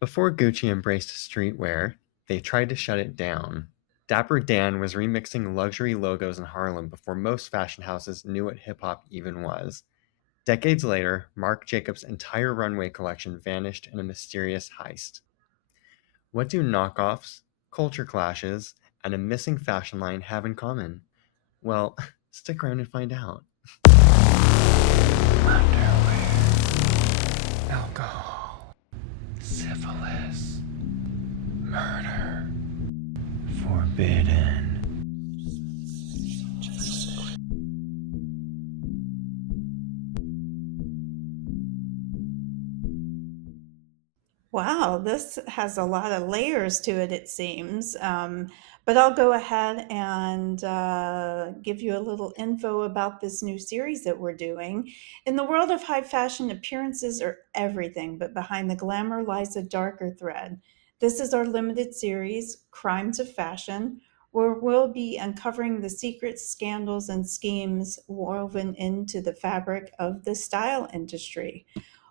Before Gucci embraced streetwear, they tried to shut it down. Dapper Dan was remixing luxury logos in Harlem before most fashion houses knew what hip-hop even was. Decades later, Marc Jacobs' entire runway collection vanished in a mysterious heist. What do knockoffs, culture clashes, and a missing fashion line have in common? Well, stick around and find out. Underwear, alcohol, syphilis, murder, forbidden. Wow, this has a lot of layers to it, it seems. But I'll go ahead and give you a little info about this new series that we're doing. In the world of high fashion, appearances are everything, but behind the glamour lies a darker thread. This is our limited series, Crimes of Fashion, where we'll be uncovering the secrets, scandals, and schemes woven into the fabric of the style industry.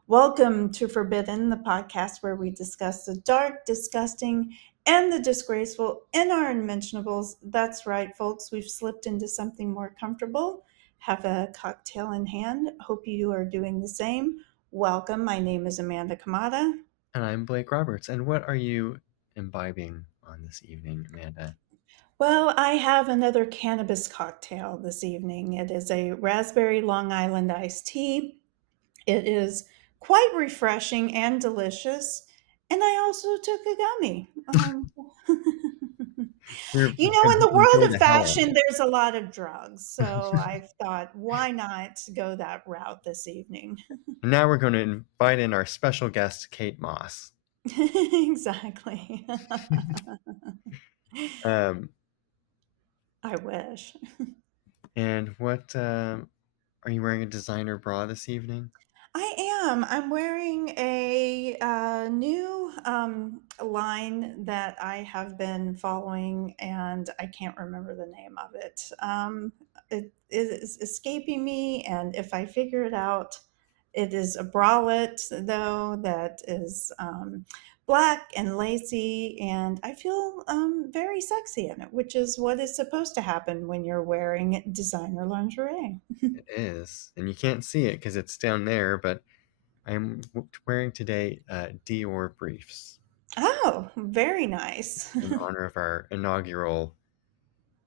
Welcome to Forbidden, the podcast where we discuss the dark, disgusting, and the disgraceful in our unmentionables. That's right, folks, we've slipped into something more comfortable. Have a cocktail in hand. Hope you are doing the same. Welcome. My name is Amanda Kamada. And I'm Blake Roberts. And what are you imbibing on this evening, Amanda? Well, I have another cannabis cocktail this evening. It is a raspberry Long Island iced tea. It is quite refreshing and delicious. And I also took a gummy. We're You know, gonna in the enjoy world of the hell out of fashion, it. there's a lot of drugs. So I thought, why not go that route this evening? And now we're going to invite in our special guest, Kate Moss. Exactly. Um, I wish. and what are you wearing a designer bra this evening? I am. I'm wearing a new line that I have been following, and I can't remember the name of it. It is escaping me, and if I figure it out, it is a bralette, though, that is black and lacy, and I feel very sexy in it, which is what is supposed to happen when you're wearing designer lingerie. It is, and you can't see it because it's down there, but I'm wearing today Dior briefs Oh, very nice. in honor of our inaugural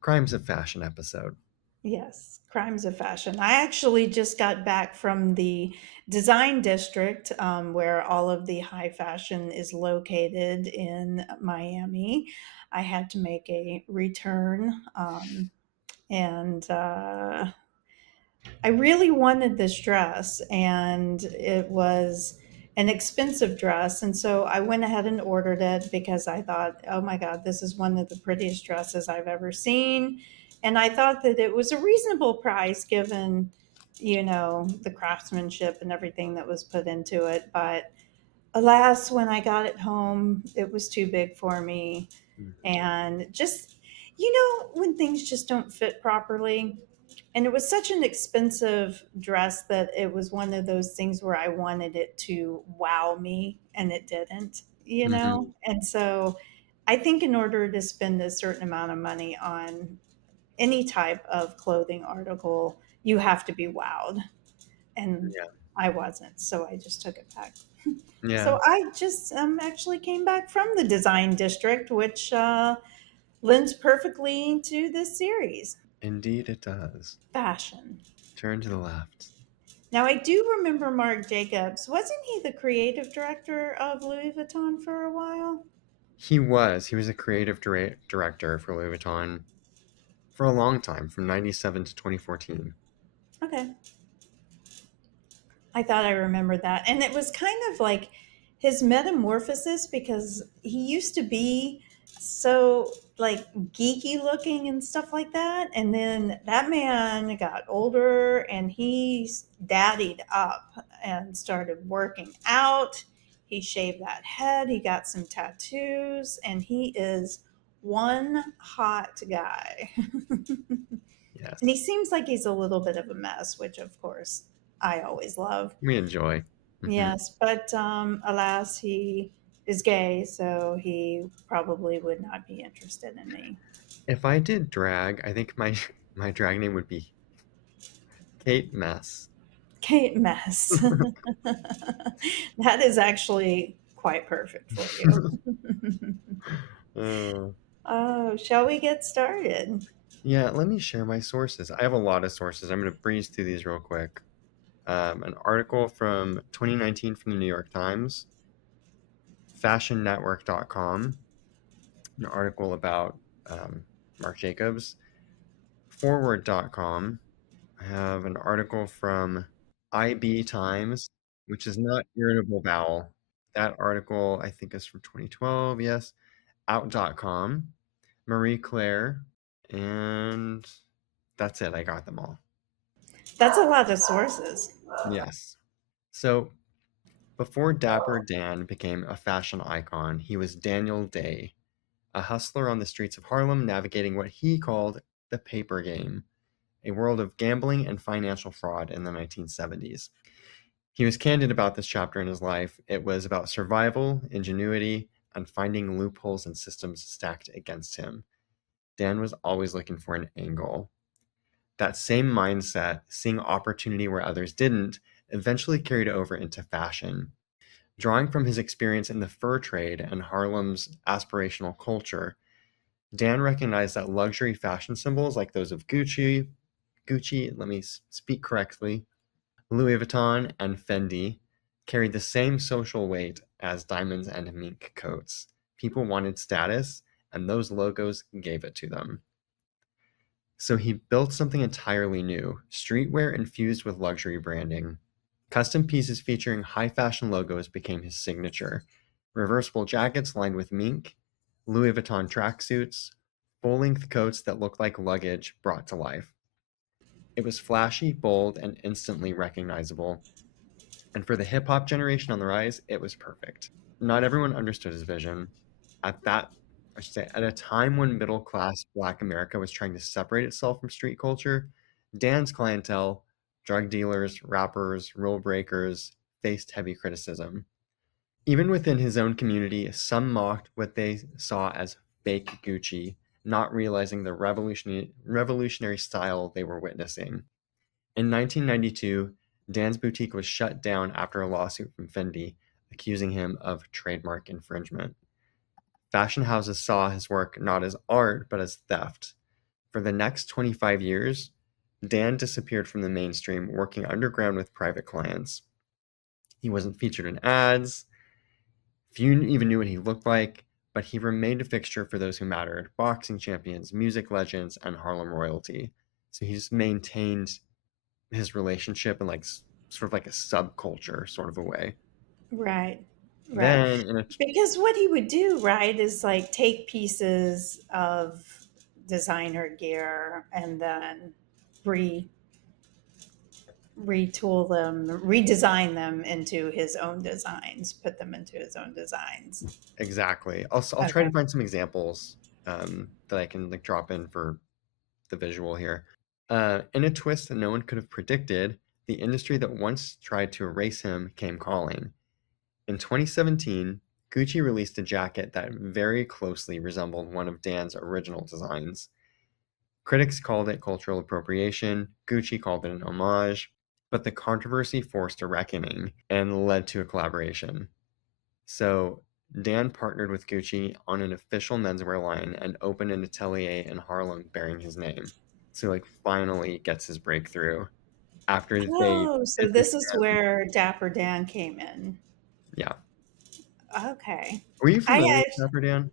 Crimes of Fashion episode. Yes, crimes of fashion. I actually just got back from the design district where all of the high fashion is located in Miami. I had to make a return, and I really wanted this dress, and it was an expensive dress. And so I went ahead and ordered it because I thought, oh my God, this is one of the prettiest dresses I've ever seen. And I thought that it was a reasonable price given, the craftsmanship and everything that was put into it. But alas, when I got it home, it was too big for me. Mm. And just, when things just don't fit properly, and it was such an expensive dress that it was one of those things where I wanted it to wow me and it didn't. Mhm. And so I think in order to spend a certain amount of money on any type of clothing article, you have to be wowed. And Yeah, I wasn't, so I just took it back. yeah, So I just actually came back from the design district, which lends perfectly to this series, indeed it does. fashion. Turn to the left. Now, I do remember Marc Jacobs. Wasn't he the creative director of Louis Vuitton for a while? He was a creative director for Louis Vuitton for a long time, from 97 to 2014. Okay. I thought I remembered that. And it was kind of like his metamorphosis because he used to be so like geeky looking and stuff like that. And then that man got older and he daddied up and started working out. He shaved that head, he got some tattoos, and he is one hot guy. And he Yes, seems like he's a little bit of a mess, which of course I always love. we enjoy. Hmm. Yes, but alas, he is gay, so he probably would not be interested in me. If I did drag, I think my my drag name would be Kate Mess. Kate Mess. That is actually quite perfect for you. Uh, Oh, shall we get started? yeah, let me share my sources. I have a lot of sources. I'm going to breeze through these real quick. An article from 2019 from the New York Times, fashionnetwork.com, an article about Marc Jacobs, forward.com. I have an article from IB Times, which is not Irritable Bowel. That article, I think, is from 2012, yes. Out.com, Marie Claire, and that's it. I got them all. That's a lot of sources. Yes. So before Dapper Dan became a fashion icon, he was Daniel Day, a hustler on the streets of Harlem navigating what he called the paper game, a world of gambling and financial fraud in the 1970s. He was candid about this chapter in his life. It was about survival, ingenuity, and finding loopholes in systems stacked against him. Dan was always looking for an angle. That same mindset, seeing opportunity where others didn't, eventually carried over into fashion. Drawing from his experience in the fur trade and Harlem's aspirational culture, Dan recognized that luxury fashion symbols like those of Gucci, let me speak correctly, Louis Vuitton, and Fendi carried the same social weight as diamonds and mink coats. People wanted status, and those logos gave it to them. So he built something entirely new, streetwear infused with luxury branding. Custom pieces featuring high fashion logos became his signature. Reversible jackets lined with mink, Louis Vuitton tracksuits, full length coats that looked like luggage brought to life. It was flashy, bold, and instantly recognizable. And for the hip hop generation on the rise, it was perfect. Not everyone understood his vision. At that, I should say, at a time when middle class Black America was trying to separate itself from street culture, Dan's clientele, drug dealers, rappers, rule breakers, faced heavy criticism. Even within his own community, some mocked what they saw as fake Gucci, not realizing the revolutionary style they were witnessing. In 1992, Dan's boutique was shut down after a lawsuit from Fendi, accusing him of trademark infringement. Fashion houses saw his work not as art, but as theft. For the next 25 years, Dan disappeared from the mainstream, working underground with private clients. He wasn't featured in ads, few even knew what he looked like, but he remained a fixture for those who mattered: boxing champions, music legends, and Harlem royalty. So he just maintained his relationship in like sort of like a subculture sort of a way. Right, right. Then in a Because what he would do, right, is like take pieces of designer gear and then re retool them, redesign them into his own designs, put them into his own designs. exactly, I'll try to Okay. find some examples that I can like drop in for the visual here. In a twist that no one could have predicted, the industry that once tried to erase him came calling. In 2017, Gucci released a jacket that very closely resembled one of Dan's original designs. Critics called it cultural appropriation, Gucci called it an homage, but the controversy forced a reckoning and led to a collaboration. So Dan partnered with Gucci on an official menswear line and opened an atelier in Harlem bearing his name. So like finally gets his breakthrough after they Oh, so did this this is scam. where Dapper Dan came in. Yeah. Okay. Were you I familiar with Dapper Dan?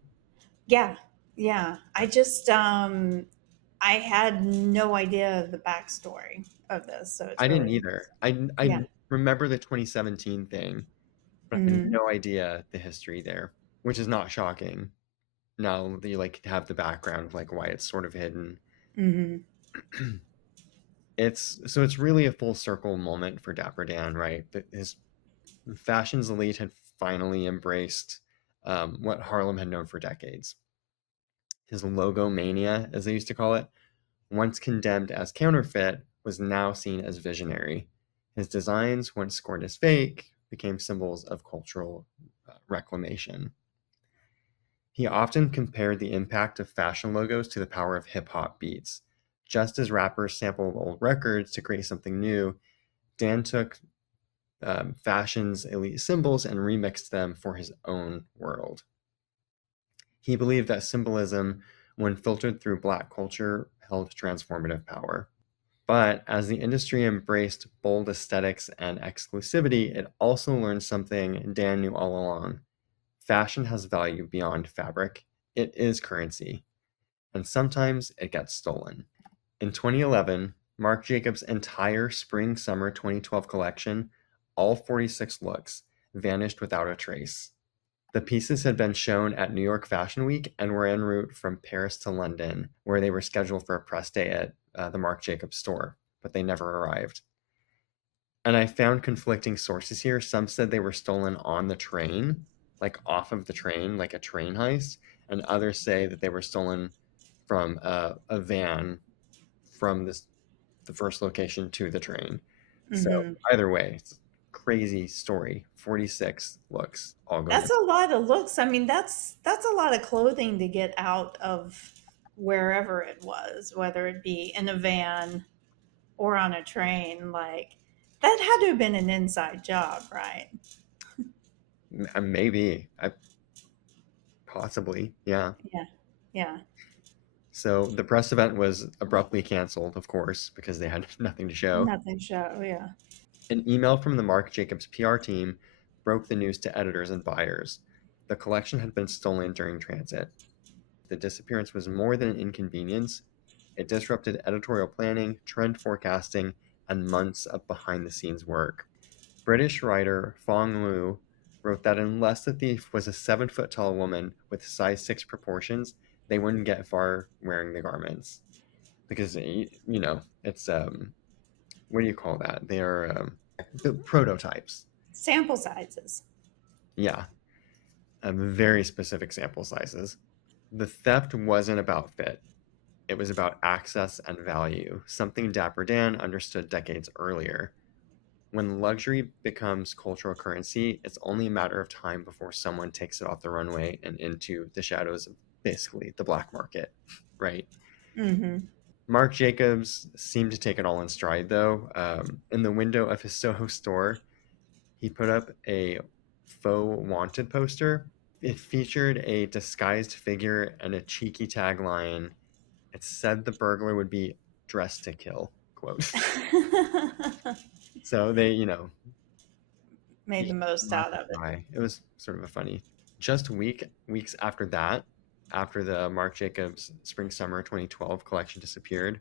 Yeah, yeah. I had no idea the backstory of this, so it's I didn't really either. I yeah. remember the 2017 thing, but I had Mhm. no idea the history there, which is not shocking. Now that you like have the background of like why it's sort of hidden. Mhm. It's really a full circle moment for Dapper Dan, right? That his fashion's elite had finally embraced what Harlem had known for decades. His logo mania, as they used to call it, once condemned as counterfeit, was now seen as visionary. His designs, once scored as fake, became symbols of cultural reclamation. He often compared the impact of fashion logos to the power of hip hop beats. Just as rappers sampled old records to create something new, Dan took fashion's elite symbols and remixed them for his own world. He believed that symbolism, when filtered through Black culture, held transformative power. But as the industry embraced bold aesthetics and exclusivity, it also learned something Dan knew all along. Fashion has value beyond fabric. It is currency, and sometimes it gets stolen. In 2011, Marc Jacobs' entire spring-summer 2012 collection, all 46 looks, vanished without a trace. The pieces had been shown at New York Fashion Week and were en route from Paris to London, where they were scheduled for a press day at the Marc Jacobs store, but they never arrived. And I found conflicting sources here. Some said they were stolen on the train, like off of the train, like a train heist, and others say that they were stolen from a van from the first location to the train. So Hmm. either way, it's a crazy story. 46 looks all going That's to. a lot of looks. I mean, that's a lot of clothing to get out of wherever it was, whether it be in a van or on a train. Like that had to have been an inside job, right? Maybe, I possibly, yeah. Yeah. Yeah. So the press event was abruptly canceled, of course, because they had nothing to show. Nothing show. Yeah. An email from the Marc Jacobs PR team broke the news to editors and buyers. The collection had been stolen during transit. The disappearance was more than an inconvenience. It disrupted editorial planning, trend forecasting, and months of behind the scenes work. British writer Fong Lu wrote that unless the thief was a 7 foot tall woman with size 6 proportions, they wouldn't get far wearing the garments. Because, it's, what do you call that? They are the prototypes. Sample sizes. Yeah, very specific sample sizes. The theft wasn't about fit. It was about access and value, something Dapper Dan understood decades earlier. When luxury becomes cultural currency, it's only a matter of time before someone takes it off the runway and into the shadows of basically the black market, right? Mm-hmm. Marc Jacobs seemed to take it all in stride, though. In the window of his Soho store, he put up a faux wanted poster. It featured a disguised figure and a cheeky tagline. It said the burglar would be dressed to kill, quote. So they, Made the most not out the of it. guy. It was sort of a funny. Just weeks after that, after the Marc Jacobs Spring Summer 2012 collection disappeared,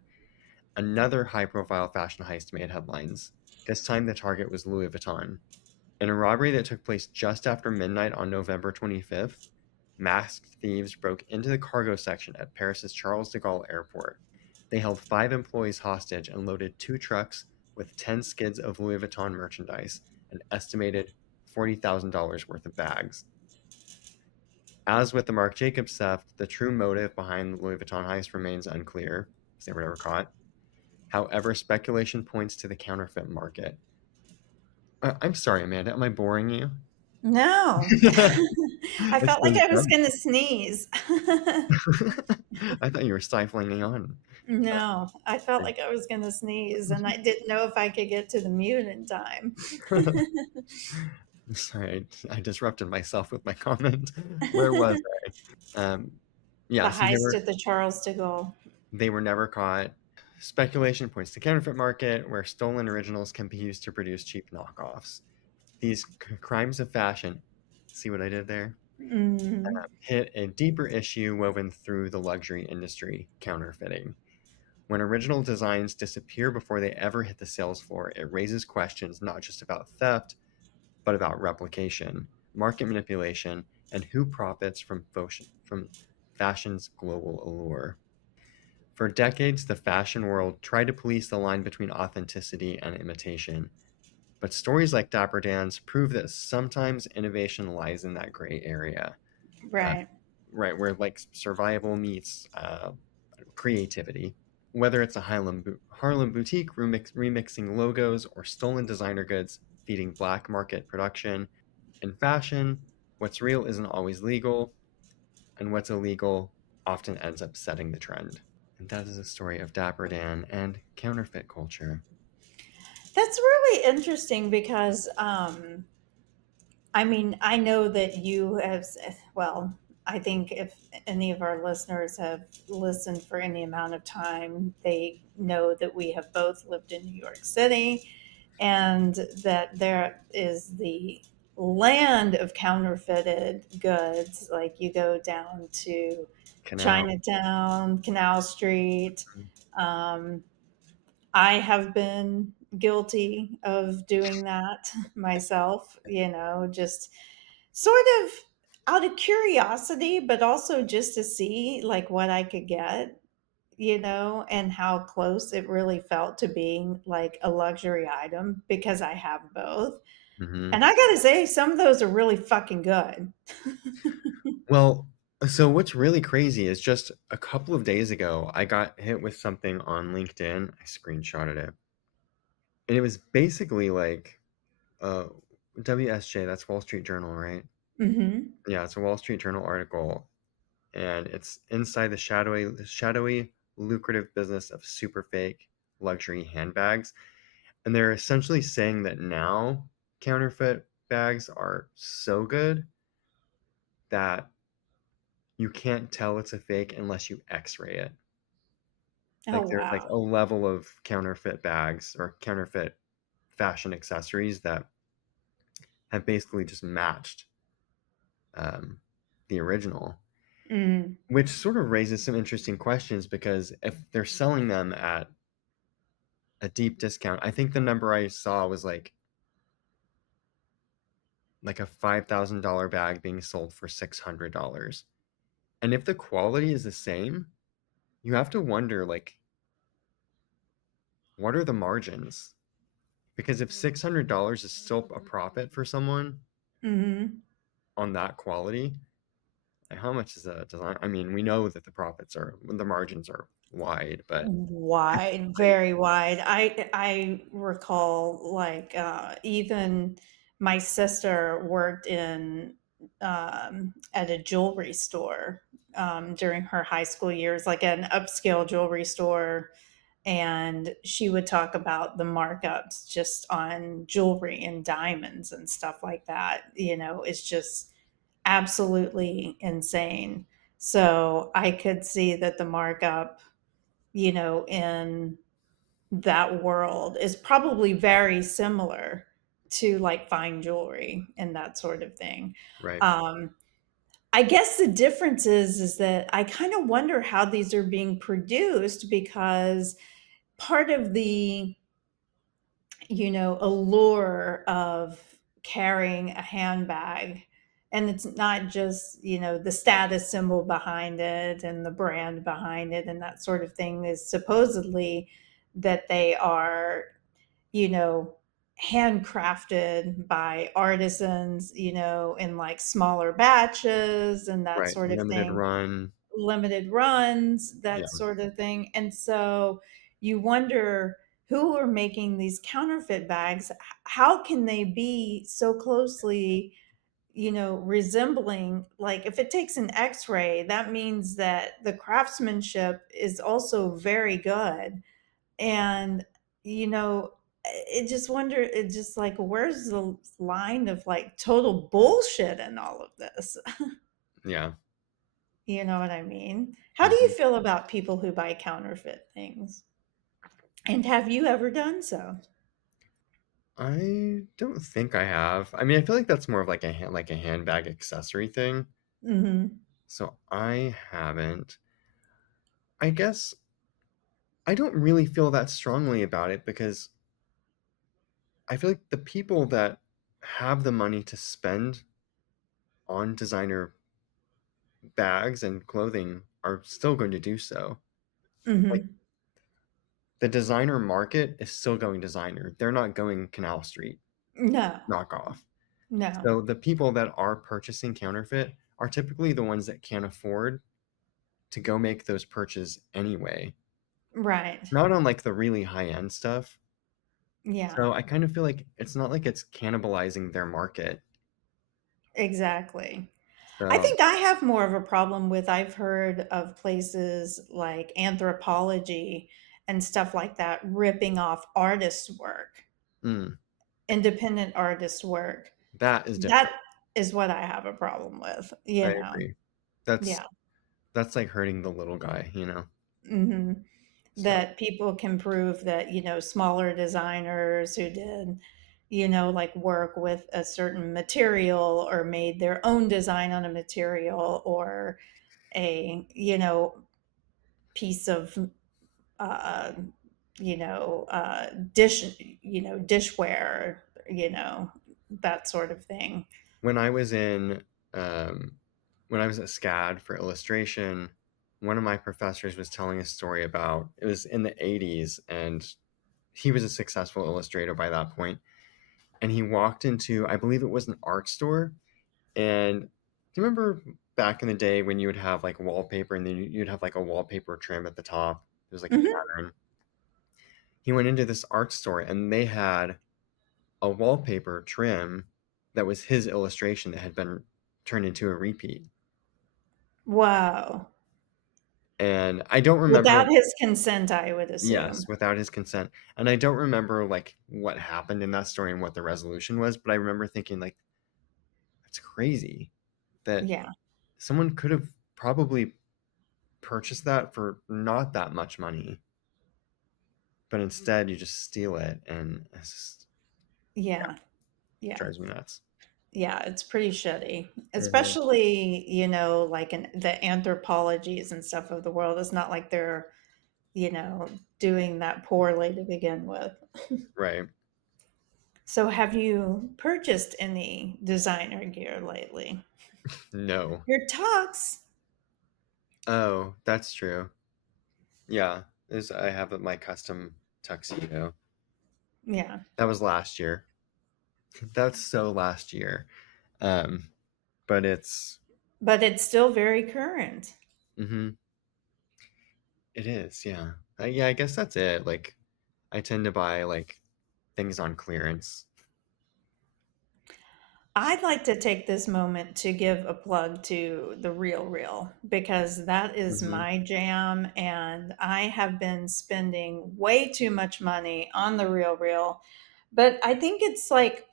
another high-profile fashion heist made headlines. This time the target was Louis Vuitton. In a robbery that took place just after midnight on November 25th, masked thieves broke into the cargo section at Paris's Charles de Gaulle Airport. They held 5 employees hostage and loaded 2 trucks with 10 skids of Louis Vuitton merchandise, an estimated $40,000 worth of bags. As with the Marc Jacobs theft, the true motive behind the Louis Vuitton heist remains unclear, because they were never caught. However, speculation points to the counterfeit market. I'm sorry, Amanda, am I boring you? No. I It's felt like been I was fun. gonna sneeze. I thought you were stifling me on. No, I felt like I was gonna sneeze, and I didn't know if I could get to the mute in time. Sorry, I disrupted myself with my comment. Where was I? The Yeah, so heist at the Charles de Gaulle. they were never caught. Speculation points to counterfeit market, where stolen originals can be used to produce cheap knockoffs. These crimes of fashion, see what I did there? Mhm. Hit a deeper issue woven through the luxury industry: counterfeiting. When original designs disappear before they ever hit the sales floor, it raises questions not just about theft, but about replication, market manipulation, and who profits from fashion's global allure. For decades, the fashion world tried to police the line between authenticity and imitation, but stories like Dapper Dan's prove that sometimes innovation lies in that gray area, uh, Right. right where like survival meets creativity. Whether it's a Harlem boutique remixing logos or stolen designer goods feeding black market production, in fashion, What's real isn't always legal, and what's illegal often ends up setting the trend. And that is the story of Dapper Dan and counterfeit culture. That's really interesting because I mean, I know that you have, well, I think if any of our listeners have listened for any amount of time, they know that we have both lived in New York City and that there is the land of counterfeited goods. Like you go down to Canal. Chinatown, Canal Street. Um, I have been guilty of doing that myself, just sort of out of curiosity, but also just to see like what I could get, and how close it really felt to being like a luxury item because I have both. Hmm. And I gotta say, some of those are really fucking good. Well, so what's really crazy is just a couple of days ago, I got hit with something on LinkedIn. I screenshotted it. And it was basically like uh, WSJ, that's Wall Street Journal, right? Hmm. Yeah, it's a Wall Street Journal article. And it's inside the shadowy, lucrative business of super fake luxury handbags. And they're essentially saying that now counterfeit bags are so good that you can't tell it's a fake unless you x-ray it. Oh, Like there's like wow. a level of counterfeit bags or counterfeit fashion accessories that have basically just matched um, the original, Mm, which sort of raises some interesting questions because if they're selling them at a deep discount, I think the number I saw was like a $5,000 bag being sold for $600. And if the quality is the same, you have to wonder like what are the margins? Because if $600 is still a profit for someone hmm. on that quality, like how much is that design? I mean, we know that the margins are wide, but Wide, very wide. I recall like even my sister worked in at a jewelry store during her high school years, like an upscale jewelry store, and she would talk about the markups just on jewelry and diamonds and stuff like that. It's just absolutely insane. So I could see that the markup, in that world is probably very similar to like fine jewelry and that sort of thing. right, Um, I guess the difference is that I kind of wonder how these are being produced because part of the allure of carrying a handbag, and it's not just the status symbol behind it and the brand behind it and that sort of thing, is supposedly that they are you know handcrafted by artisans, in like smaller batches and that right. sort of Limited thing, run. limited runs, Yeah, that sort of thing. And so you wonder who are making these counterfeit bags. How can they be so closely, resembling? Like, if it takes an x-ray, that means that the craftsmanship is also very good. And, you know, it just like, where's the line of like total bullshit in all of this? yeah. You know what I mean? How do you Hmm. feel about people who buy counterfeit things? And have you ever done so? I don't think I have. I mean, I feel like that's more of like like a handbag accessory thing. Mhm. So I haven't. I guess I don't really feel that strongly about it because I feel like the people that have the money to spend on designer bags and clothing are still going to do so. Like Mhm. the designer market is still going designer. They're not going Canal Street No. knockoff. No. So the people that are purchasing counterfeit are typically the ones that can't afford to go make those purchases anyway. Right. Not on like the really high end stuff. Yeah. So I kind of feel like it's not like it's cannibalizing their market. exactly. I So, think I have more of a problem with I've heard of places like Anthropology and stuff like that ripping off artists' work, mm, independent artists' work. that is That different. is what I have a problem with, I you know? agree. That's Yeah. that's like hurting the little guy, you know? Mhm. So, That people can prove that, smaller designers who did, like work with a certain material or made their own design on a material or a, piece of, uh, dishware, that sort of thing. when I was in um, when I was at SCAD for illustration, one of my professors was telling a story about it was in the 80s, and he was a successful illustrator by that point. And he walked into, I believe it was an art store. And do you remember back in the day when you would have like wallpaper and then you'd have like a wallpaper trim at the top? There's like a Mhm. pattern. He went into this art store and they had a wallpaper trim that was his illustration that had been turned into a repeat. Wow. And I don't remember, Without his consent, I would yes, assume. without his consent. And I don't remember like what happened in that story and what the resolution was, but I remember thinking like that's crazy that Yeah. someone could have probably purchased that for not that much money, but instead you just steal it and it's just, yeah, Yeah. Yeah. drives me nuts. Yeah, it's pretty shitty, Mhm. especially, like in the anthropologies and stuff of the world. It's not like they're, doing that poorly to begin with. Right. So, have you purchased any designer gear lately? No. Your talks. Oh, that's true. Yeah. I have my custom tuxedo. Yeah, That was last year. That's so last year. Um, but it's but it's still very current. mhm, it is, yeah. Yeah, I guess that's it. Like I tend to buy like things on clearance. I'd like to take this moment to give a plug to The Real Real because that is Hmm. my jam. And I have been spending way too much money on The Real Real. But I think it's like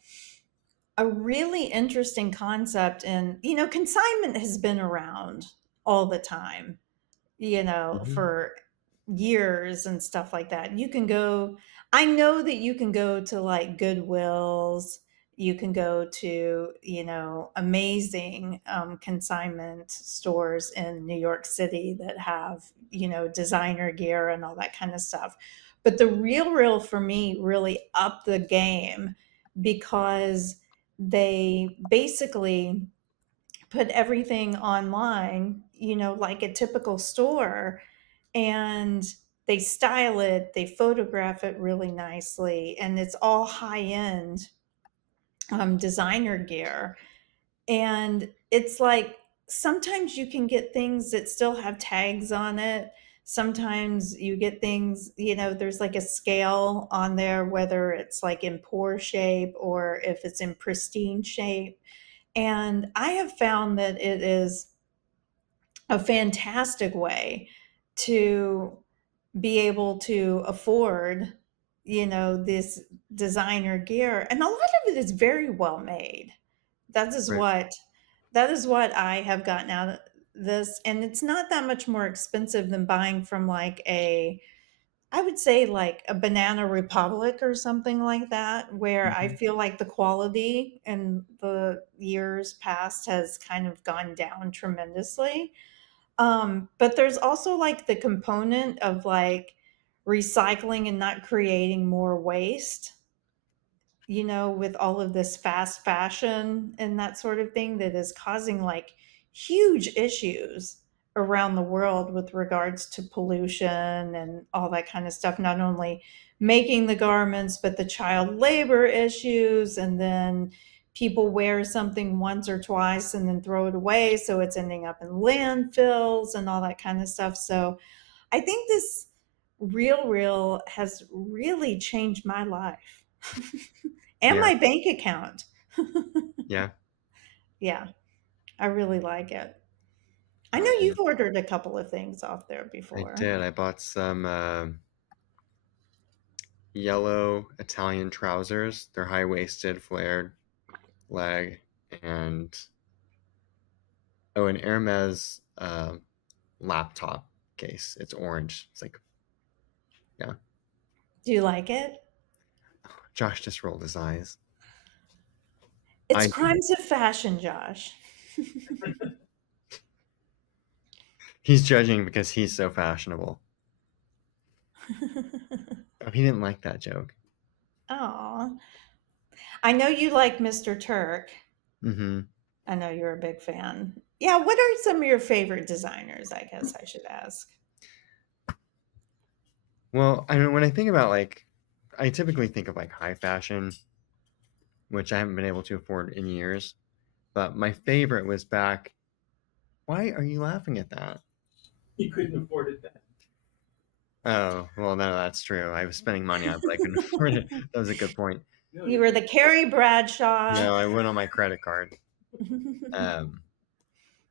a really interesting concept. And, consignment has been around all the time, Hmm. for years and stuff like that. I know that you can go to like Goodwills, you can go to, amazing consignment stores in New York City that have, designer gear and all that kind of stuff. But the Real Real for me really upped the game because they basically put everything online, like a typical store, and they style it, they photograph it really nicely, and it's all high end designer gear. And it's like sometimes you can get things that still have tags on it. Sometimes you get things, there's like a scale on there, whether it's like in poor shape or if it's in pristine shape. And I have found that it is a fantastic way to be able to afford, this designer gear. And a lot of it is very well made. That is Right. what that is what I have gotten out of this. And it's not that much more expensive than buying from like I would say like a Banana Republic or something like that, where I Hmm. feel like the quality in the years past has kind of gone down tremendously. But there's also like the component of like recycling and not creating more waste, with all of this fast fashion and that sort of thing that is causing like huge issues around the world with regards to pollution and all that kind of stuff. Not only making the garments, but the child labor issues. And then people wear something once or twice and then throw it away. So it's ending up in landfills and all that kind of stuff. So I think this Real Real has really changed my life and Yeah. my bank account. Yeah. Yeah, I really like it. I know Um, you've ordered a couple of things off there I before. did. I bought some yellow Italian trousers. They're high-waisted, flared leg, and oh, an Hermes laptop case. It's orange. It's like, yeah. Do you like it? Josh just rolled his eyes. It's I crimes of fashion, Josh. He's judging because he's so fashionable. Oh, he didn't like that joke. Oh, I know you like Mr. Turk. Hmm. I know you're a big fan. Yeah, what are some of your favorite designers? I guess I should ask. Well, I mean, when I think about like, I typically think of like high fashion, which I haven't been able to afford in years. But my favorite was back. Why are you laughing at that? He couldn't afford it then. Oh, well, no, that's true. I was spending money on it, but I couldn't afford it. That was a good point. No, You were the Carrie Bradshaw. No, I went on my credit card. Um,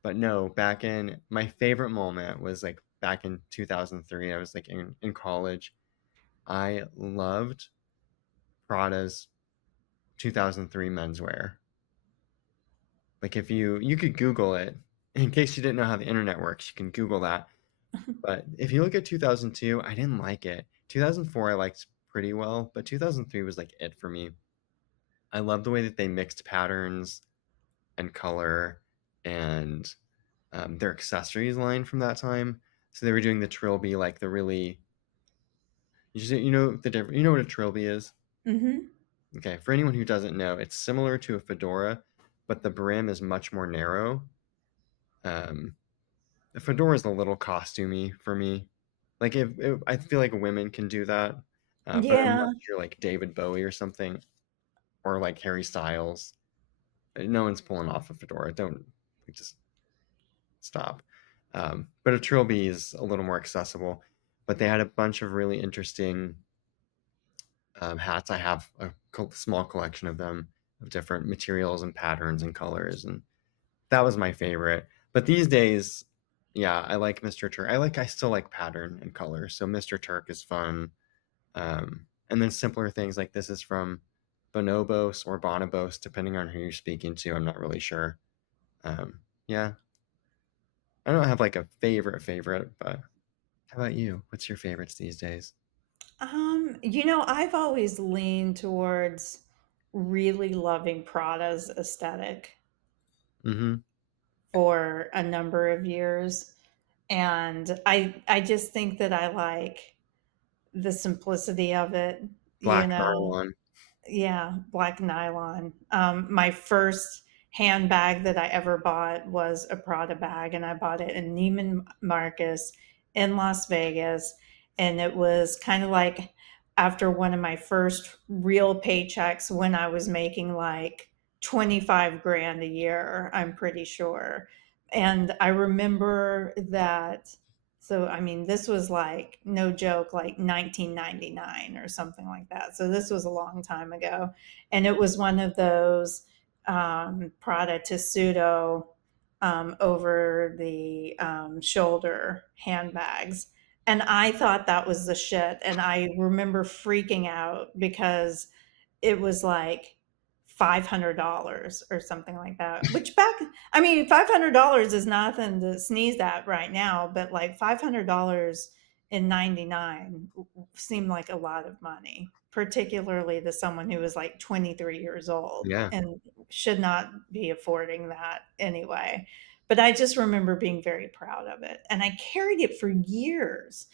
but no, back in my favorite moment was like back in 2003. I was like in college. I loved Prada's 2003 menswear. Like if you could Google it, in case you didn't know how the internet works, you can Google that. But if you look at 2002, I didn't like it. 2004 I liked pretty well, but 2003 was like it for me. I love the way that they mixed patterns and color and their accessories line from that time. So they were doing the trilby, like the really, you know the different, you know what a trilby is? Hmm. Okay, for anyone who doesn't know, it's similar to a fedora, but the brim is much more narrow. Um, the fedora is a little costumey for me. Like if I feel like women can do that, but unless Yeah. you're like David Bowie or something, or like Harry Styles, no one's pulling off a fedora. Don't like, just stop. But a trilby is a little more accessible. But they had a bunch of really interesting hats. I have a small collection of them of different materials and patterns and colors, and that was my favorite. But these days, yeah, I like Mr. Turk. I still like pattern and color. So Mr. Turk is fun. And then simpler things like this is from Bonobos or Bonobos, depending on who you're speaking to. I'm not really sure. Yeah, I don't have like a favorite, but how about you? What's your favorites these days? I've always leaned towards really loving Prada's aesthetic Mm-hmm. for a number of years. And I just think that I like the simplicity of it, you Black know. Nylon. Yeah, black nylon. My first handbag that I ever bought was a Prada bag, and I bought it in Neiman Marcus in Las Vegas. And it was kind of like after one of my first real paychecks when I was making like 25 grand a year, I'm pretty sure. And I remember that. So, I mean, this was like, no joke, like 1999 or something like that. So, this was a long time ago. And it was one of those Prada Tessuto over the shoulder handbags. And I thought that was the shit. And I remember freaking out because it was like $500 or something like that, which back, I mean, $500 is nothing to sneeze at right now, but like $500 in 99 seemed like a lot of money, particularly to someone who was like 23 years old Yeah, and should not be affording that anyway. But I just remember being very proud of it. And I carried it for years.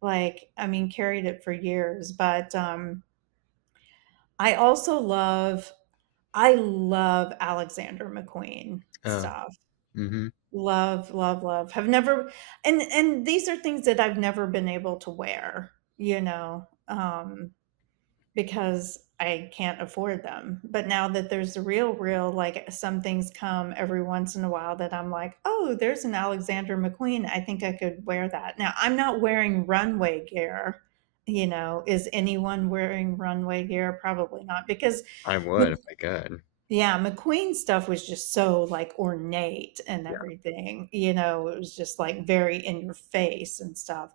Like, I mean, carried it for years. But I also I love Alexander McQueen oh, stuff. mm-hmm. Love, love, love. Have never, and these are things that I've never been able to wear, because I can't afford them. But now that there's the real, like some things come every once in a while that I'm like, oh, there's an Alexander McQueen. I think I could wear that. Now I'm not wearing runway gear. Is anyone wearing runway gear? Probably not, because I would when if I could. Yeah, McQueen stuff was just so, like, ornate and Yeah. everything, you know, it was just, like, very in your face and stuff.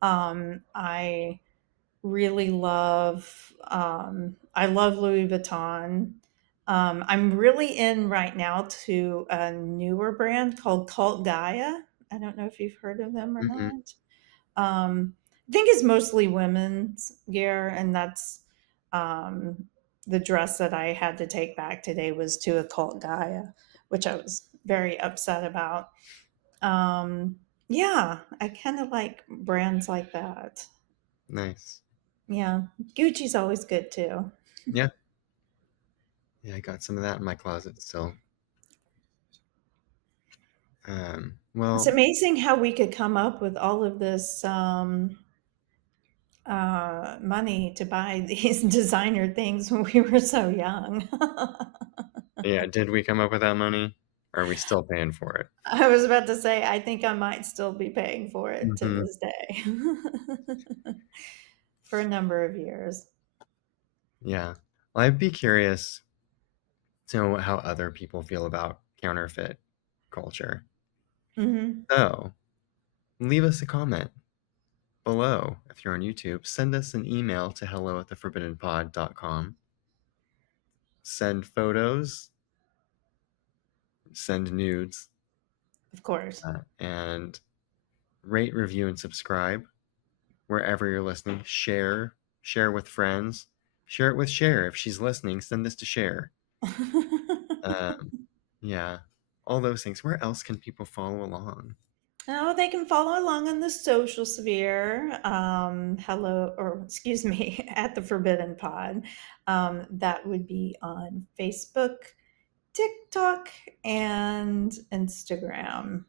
I really I love Louis Vuitton. I'm really in right now to a newer brand called Cult Gaia. I don't know if you've heard of them or Hmm. not. I think it's mostly women's gear, and that's um, the dress that I had to take back today was to a Cult Gaia, which I was very upset about. Um, yeah, I kind of like brands like that. Nice. Yeah, Gucci's always good too. Yeah. Yeah, I got some of that in my closet still. It's Well, amazing how we could come up with all of this money to buy these designer things when we were so young. yeah, did we come up with that money? Or are we still paying for it? I was about to say, I think I might still be paying for it to Hmm. this day for a number of years. Yeah. Well, I'd be curious to know how other people feel about counterfeit culture. Hmm. So, leave us a comment below if you're on YouTube. Send us an email to hello@theforbiddenpod.com. Send photos, send nudes, Of course. and rate, review, and subscribe wherever you're listening. Share with friends. Share it with Cher. If she's listening, send this to Cher. Um, yeah, all those things. Where else can people follow along? Oh, they can follow along on the social sphere. Hello, or excuse me, at the Forbidden Pod. That would be on Facebook, TikTok, and Instagram.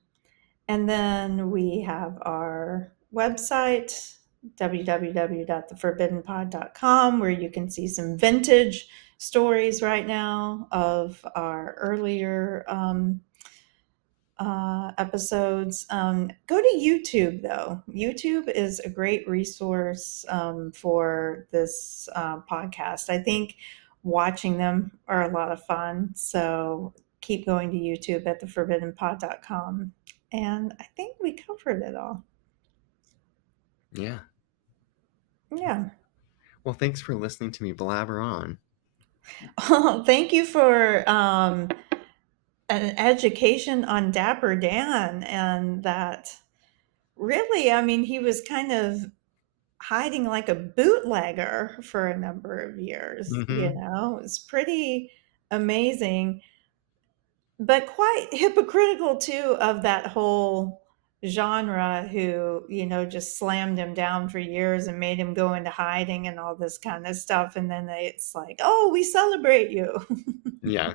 And then we have our website, www.theforbiddenpod.com, where you can see some vintage stories right now of our earlier episodes. Go to YouTube, though. YouTube is a great resource for this podcast. I think watching them are a lot of fun. So keep going to YouTube at theforbiddenpod.com. And I think we covered it all. Yeah. Yeah. Well, thanks for listening to me blabber on. Thank you for an education on Dapper Dan and that. Really, I mean, he was kind of hiding like a bootlegger for a number of years, you Hmm. know? It's pretty amazing, but quite hypocritical too of that whole genre who, you know, just slammed him down for years and made him go into hiding and all this kind of stuff. And then it's like, oh, we celebrate you. Yeah,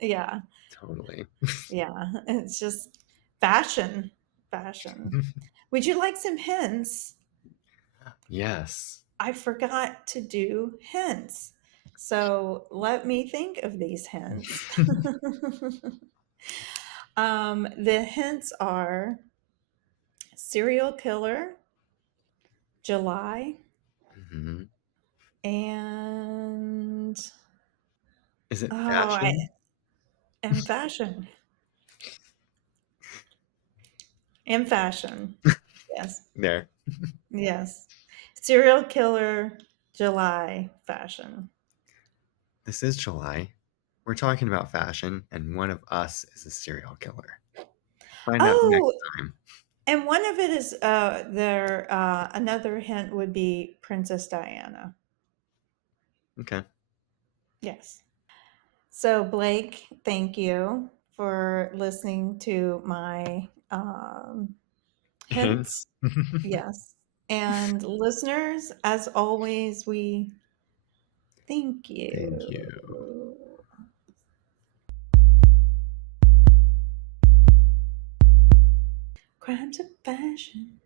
Yeah. totally. Yeah. It's just fashion. Fashion. Would you like some hints? Yes. I forgot to do hints. So let me think of these hints. The hints are serial killer, July, Hmm. and Is it oh, I fashion? am fashion. And fashion. Yes. There. Yes. Serial killer, July, fashion. This is July. We're talking about fashion, and one of us is a serial killer. Find out next Oh, time. and one of it is another hint would be Princess Diana. Okay. Yes. So Blake, thank you for listening to my hints. Hints. Yes. And listeners, as always, we thank Thank you. you. Crimes of fashion.